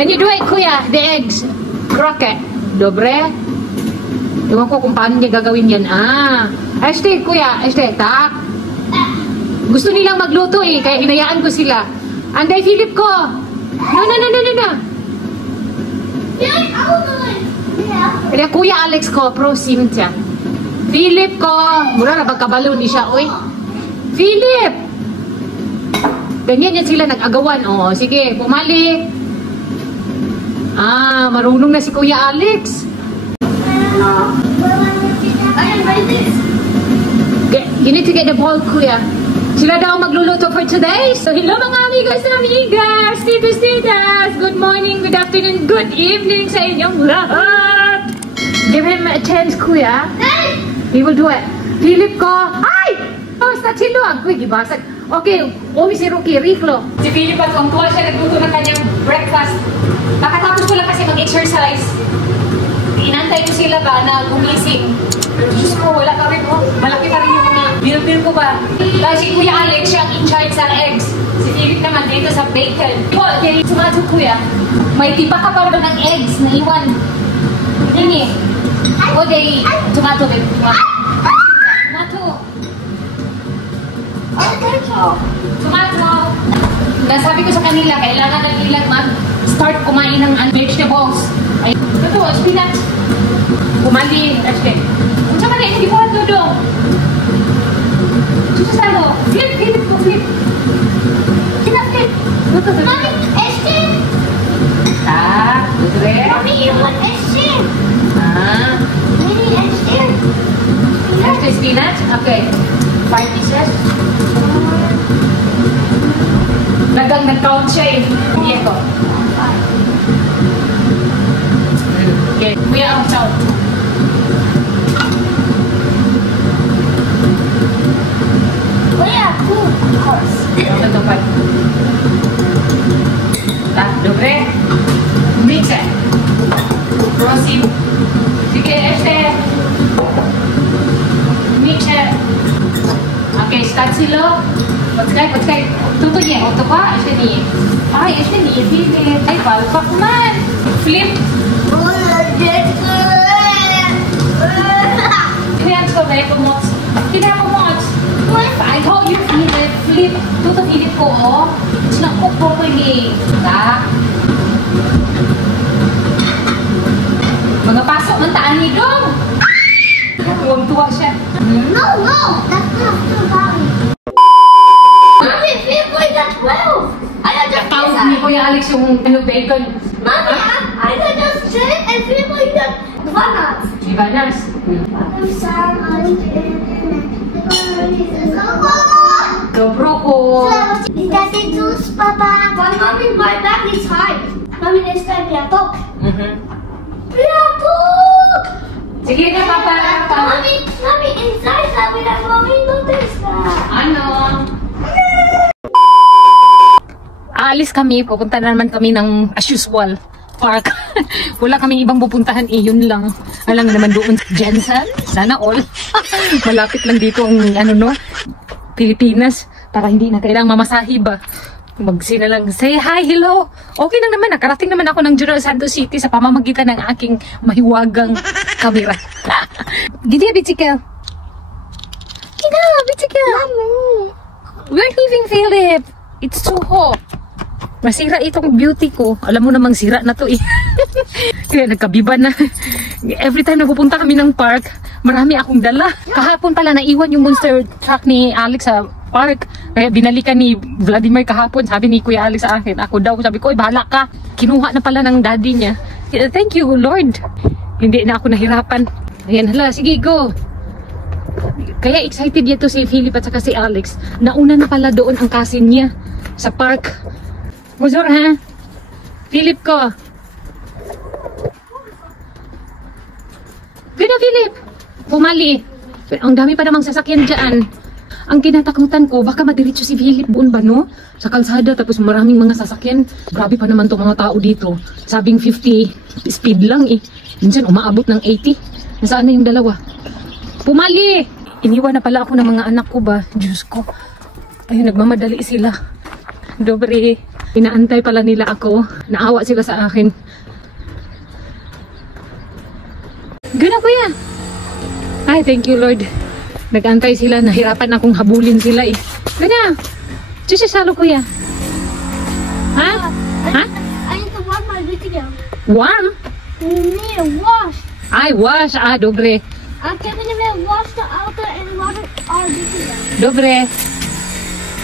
Can you do it, kuya? The eggs. Croquette. Dobre? Ewan ko kung paano niya gagawin yan. Este, kuya. Este, tak. Gusto nilang magluto eh. Kaya hinayaan ko sila. Anday, Philip ko. No. Kaya kuya Alex ko, prosim siya. Philip ko. Mura na pagkabalo ni siya. Uy. Philip! Ganyan yan sila nag-agawan. O, sige, pumali. Marunong na si Kuya Alex. You need to get the ball, Kuya. Sila daw magluluto for today. So, hello mga amigos and amigas, titos, titas. Good morning, good afternoon, good evening sa inyong lahat. Give him a chance, Kuya. He will do it. Philip ko. Ay! Basta siluag. Uy, gibasag. Okay, umi si Ruki, Riklo. Si Philip at tuwa siya nagluto ng kanyang breakfast. Nakatapos ko lang kasi mag-exercise. Inantay ko sila ba na gumising. Pero Diyos ko, wala ka rin, oh. Malaki ka rin yung mga bil-bil ko ba. Dahil si Kuya Alex siya ang in-charge sa eggs. Si Philip naman dito sa bacon. Okay, sumato Kuya. May tipa ka pa ba ng eggs na iwan? Hindi. O day, sumato din. Tomato. Sabi ko sa kanila, kailangan na nilang mag-start kumain ng vegetables. Ay, ito, spinach. Kumali. Kung saan ka na, hindi ko ato doon. Susalo. Flip, flip po, flip. Flip. Mami, este. Dudre. Mami, you want este. Mini este. Este spinach? Okay. 5 pieces. Nag-count siya eh. Hindi ako. Okay. Kuya ang count. Kuya, food, of course. Ito pa. Dobre. Mix it. Proceed. Sige, este. Mix it. Okay, start sila. Pagkay. Tuto niya. Oto pa? Este niya. Ay, este niya. Ay, balpak man. Flip. Kaya ko ba yung mots? Kaya ko mots. I told you, Philip. Flip. Tuto Philip ko, oh. It's not cooked properly. Mga pasok man taan ni Dong. Tuwang-tuwa siya. No, that's not too bad. Mommy, Philip, wait, that's 12. I just Tawag ni Kuya Alex yung bacon. Mommy, I just checked and Philip, wait, that's bananas. Bananas. Dobro ko. That's a juice, Papa. But Mommy, my back is high. Mommy, next time, piatok. Piatok! Sige na, Papa. Mommy, inside that we have Mommy notice that. Ano? Aalis kami, pupunta na naman kami ng as usual park. Wala kaming ibang pupuntahan yun lang. Alam naman doon Jensen, sana all. Malapit lang dito ang Pilipinas para hindi na kailangang mamasahe ba. Magsina lang, say hi, hello. Okay lang naman, nakarating naman ako ng General Santos City sa pamamagitan ng aking mahiwagang kamera. Gidi, Bitsikel. Gina, Bitsikel. We're leaving, Philip. It's too hot. Masira itong beauty ko. Alam mo namang sira na to eh. Kaya nagkabiba na. Every time na pupunta kami ng park, marami akong dala. Kahapon pala naiwan yung monster truck ni Alex sa park. Kaya binalikan ni Vladimir kahapon. Sabi ni Kuya Alex sa akin. Ako daw. Sabi ko, bahala ka. Kinuha na pala ng daddy niya. Thank you, Lord. Hindi na ako nahirapan. Ayan, hala. Sige, go. Kaya excited dito si Philip at saka si Alex. Nauna na pala doon ang cousin niya sa park. Buzor ha? Philip ko. Gano, Philip? Pumali. Ang dami pa namang sasakyan dyan. Ang kinatakutan ko, baka madiretso si Philip buon ba, no? Sa kalsada, tapos maraming mga sasakyan. Grabe pa naman itong mga tao dito. Sabing 50 speed lang eh. Minsan umaabot ng 80. Nasaan na yung dalawa? Pumali! Iniwan na pala ako ng mga anak ko ba? Diyos ko. Ayun, nagmamadali sila. Dobre. Inaantay pala nila ako. Naawa sila sa akin. Gana kuya. Ay, thank you Lord. Nag-antay sila. Nahirapan akong habulin sila eh. Gana. Salo kuya. Ha? Ha? I need to wash my video. Warm? You need to wash. Ay, wash. Ah, dobre. Okay, we need to wash the outer and wash our video. Dobre.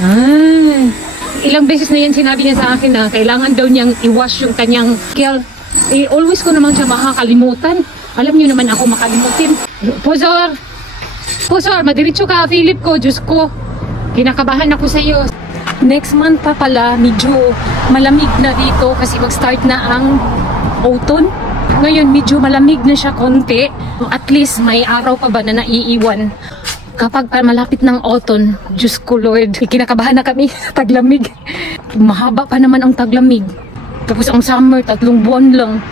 Ah. Ilang beses na yan sinabi niya sa akin na kailangan daw niyang i-wash yung kanyang kel. Eh, always ko naman siya makakalimutan. Alam niyo naman ako makalimutin. Pozor! Pozor, madiretso ka, Philip ko. Diyos ko. Kinakabahan ako sa iyo. Next month pa pala, medyo malamig na dito kasi mag-start na ang autumn. Ngayon, medyo malamig na siya konti. At least may araw pa ba na naiiwan. Kapag malapit ng autumn, Diyos ko Lord, kinakabahan na kami sa taglamig. Mahaba pa naman ang taglamig. Tapos ang summer, 3 buwan lang.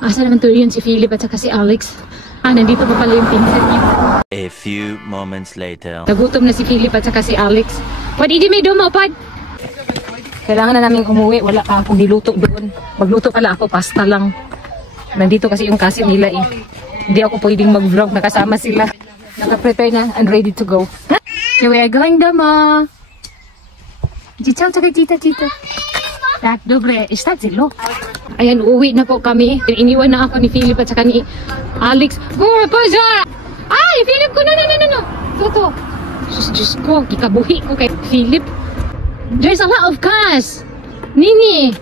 Asa naman to yun si Philip at saka si Alex. Ah, nandito pa pala yung pinsan niya. A few moments later. Nagutom na si Philip at saka si Alex. Pad, hindi may dumo, Pad. Kailangan na namin umuwi. Wala pa akong niluto doon. Magluto pala ako, pasta lang. Nandito kasi yung kasi nila eh. Hindi ako pwedeng mag-vlog, nakasama sila. Naka-prepare na and ready to go. So we are going Dama. Ciao, tsaka tita. Tak, dobre. Istat silo. Ayan, uwi na po kami. Iniwan na ako ni Philip at saka ni Alex. Go, Pozor! Ay, Philip ko! No. Toto. Diyos ko, kikabuhi ko kay Philip. There's a lot of cars. Nini.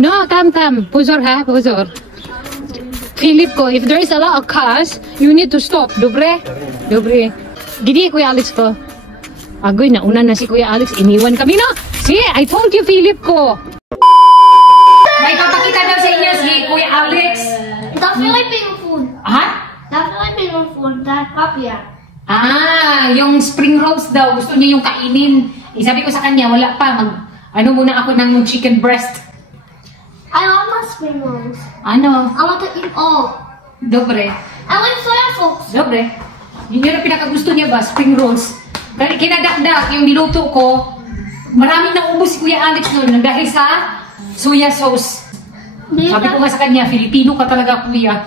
No, tam. Pozor ha, Pozor. Philip ko, if there is a lot of cars, you need to stop. Dobre? Gidi, Kuya Alex ko. Agoy, nauna na si Kuya Alex. Iniwan kami na. See, I told you, Philip ko. May papakita daw sa inyo si Kuya Alex. The Philippine food. Ha? The Philippine food. That papaya. Ah, yung spring rolls daw. Gusto niya yung kainin. Sabi ko sa kanya, wala pa. Ano muna ako ng chicken breast. I want my spring rolls. Ano? I want to eat all. Dobre. I want soya sauce. Dobre. Yun yung pinakagusto niya ba? Spring rolls. Kinadakdak yung niluto ko. Maraming naubos si Kuya Alex noon dahil sa soya sauce. Sabi ko nga sa kanya, Filipino ka talaga Kuya.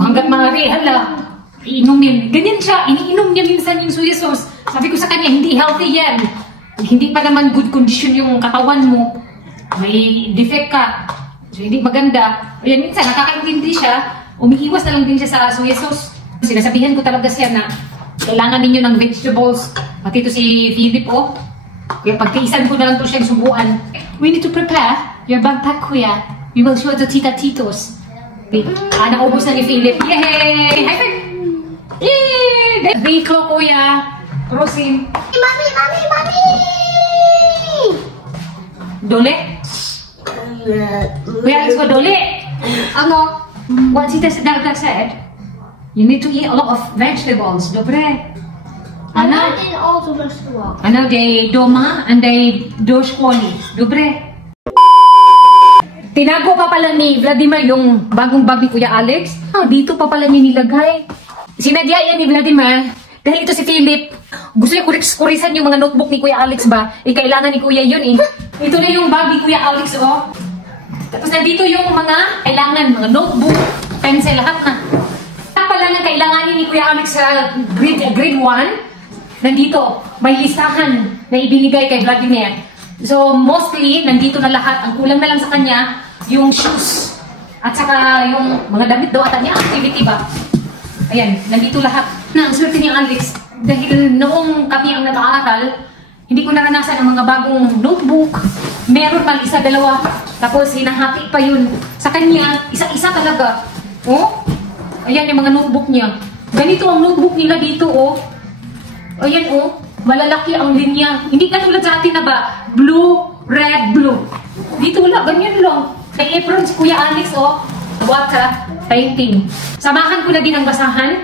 Hanggat maaari, hala, iinumin. Ganyan siya, iniinom niya minsan yung soya sauce. Sabi ko sa kanya, hindi healthy yan. Hindi pa naman good condition yung katawan mo. May defect ka. So, hindi maganda. Ayan, minsan, nakakaintindi siya. Umiiwas na lang din siya sa soya sauce. Sinasabihan ko talaga siya na kailangan ninyo ng vegetables. Pati ito si Philip, oh. Kaya pagkaisan ko na lang ito siyang subuan. We need to prepare your backpack, Kuya. We will show it to Tita Titos. Okay. Naubos na ni Philip. Yay! High five! Yay! Riklo, Kuya. Rosin. Mommy! Dole? Kuya, let's go dole. Ano? What Tita said, you need to eat a lot of vegetables. Dobre. I'm not in all the restaurants. Ano, they doma and they do shkoli. Dobre. Tinago pa pala ni Vladimir yung bagong bag ni Kuya Alex. Dito pa pala niya nilagay. Sinadya yan ni Vladimir. Dahil ito si Philip. Gusto niya kurisan yung mga notebook ni Kuya Alex ba? Kailangan ni Kuya yun eh. Ito na yung bag ni Kuya Alex, oh. Tapos nandito yung mga kailangan, mga notebook, pencil, lahat na. Pala na kailangan ni Kuya Alex sa grade 1. Nandito, may listahan na ibinigay kay Vladimir. So, mostly, nandito na lahat. Ang kulang na lang sa kanya, yung shoes. At saka yung mga damit daw ata niya, activity ba? Ayan, nandito lahat. Ang swerte ni Alex, dahil noong kami ang nag-aaral, hindi ko naranasan ang mga bagong notebook. Meron man isa, dalawa. Tapos, hinahati pa yun. Sa kanya, isa-isa talaga. Oh? Ayan yung mga notebook niya. Ganito ang notebook nila dito, oh. Ayan, oh. Malalaki ang linya. Hindi katulad sa atin na ba? Blue, red, blue. Dito wala, ganyan lang. May apron si Kuya Alex, oh. Water, painting. Samahan ko na din ang basahan.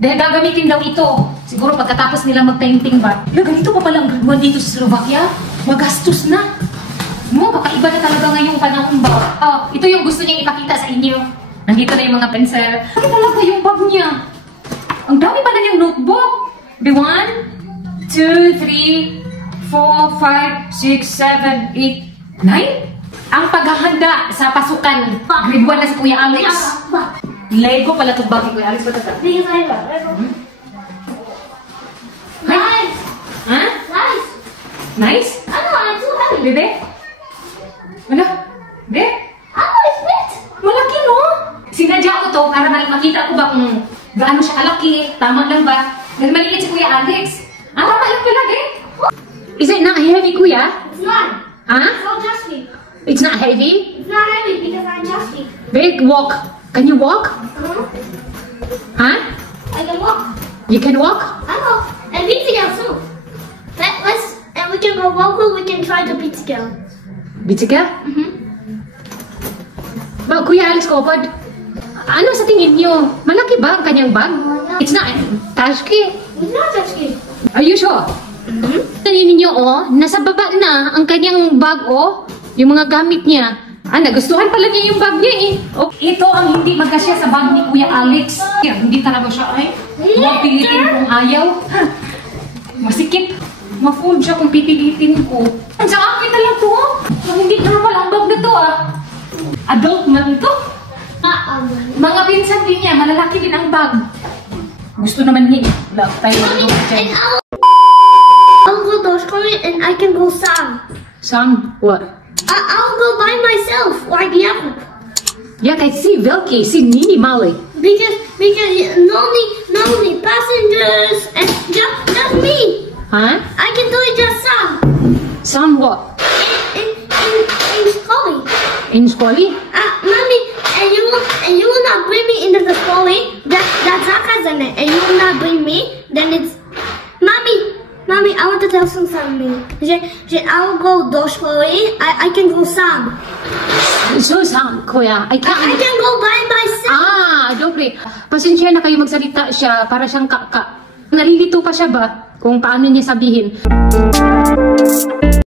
Dahil gagamitin daw ito. Siguro pagkatapos nila mag-painting ba? Ganito pa pala ang graduan dito sa Slovakia. Magastos na. Mo, baka iba na talaga ngayong panahon ba? Ito yung gusto niyang ipakita sa inyo. Nandito na yung mga pencil. Ano talaga yung bag niya? Ang dami pala niyang notebook. 1, 2, 3, 4, 4, 5, 6, 7, 8, 9? Ang paghahanda sa pasukan. Grade 1 na si Kuya Alex. Lego pala itong bag ni Kuya Alex. Because I Nice. Ha? Nice. Nice? I know, it's too heavy. Bebe? Ano? Bebe? I know, it's fit. Malaki, no? Sinadya ko to para makita ko ba kung gaano siya kalaki. Tama lang ba? Dahil maliit si Kuya Alex. Tama lang pala, eh. Is it not heavy, Kuya? It's not. Huh? It's all just me. It's not heavy? It's not heavy because I'm just me. Big walk. Can you walk? Huh? I can walk. You can walk? I know. And pizza girl too. And we can go local, we can try the pizza girl. Bitika? Ba, Kuya Alex Kopad, ano sa tingin niyo? Malaki ba ang kanyang bag? It's not Tashki. It's not just me. Are you sure? Tingin niyo, oh, nasa baba na ang kanyang bag, oh. Yung mga gamit niya. Nagustuhan pala niya yung bag niya, eh. Oh, ito ang hindi magkasya sa bag ni Kuya Alex. Hindi talaga siya, ay. Pilitin kung ayaw. Masikip. Ma-fold siya kung pipilitin ko. Sa akin na lang to, oh. Hindi normal ang bag na to, ah. Adult man ito. Mga pinsan din niya, malalaki din ang bag. Gusto naman niya, eh. Love tayo ng dyan. I'll go Dogecoin and I can go Sam. Sam, what? I'll go by myself, like Jakub. Я как си великий, си мини малый. Because no need passengers and just me. Huh? I can do it just Sam. Sam what? In Scully. In Scully? Mommy, and you will not bring me into the Scully. That's Zaka's in it, and you will not bring me. Then it's Mommy, I want to tell something. I'll go Dogecoin. I can go Sam. So Sam, kuya, I I can go by myself. Dobre. Pasensya na kayo magsalita siya para siyang kaka. Nalilito pa siya ba kung paano niya sabihin?